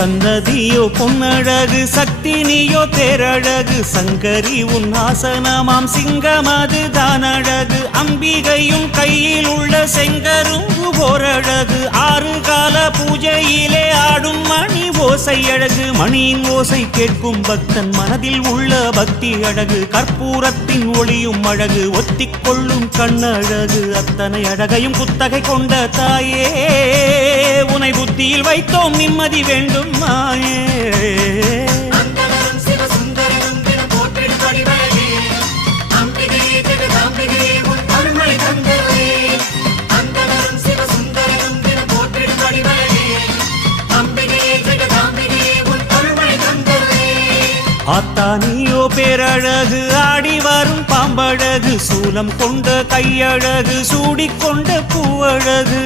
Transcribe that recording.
சன்னதியோ பொன்னழகு சக்தி நீயோ தேரழகு சங்கரி உன் ஆசனமாம் சிங்கமது தானழகு அம்பிகையும் கையில் உள்ள செங்கரும்பு ஓரழகு ஆறு கால பூஜையிலே ஆடும் மணி ஓசை அழகு மணியின் ஓசை கேட்கும் பக்தன் மனதில் உள்ள பக்தி அழகு கற்பூரத்தின் ஒளியும் அழகு ஒத்திக்கொள்ளும் கண்ணழகு அத்தனை அழகையும் குத்தகை கொண்ட தாயே உனை புத்தியில் வைத்தோம் நிம்மதி வேண்டும் மாயே ஆத்தானியோ பேரழகு ஆடி வரும் பாம்பழகு சூலம் கொண்ட கையழகு சூடிக்கொண்ட பூவழகு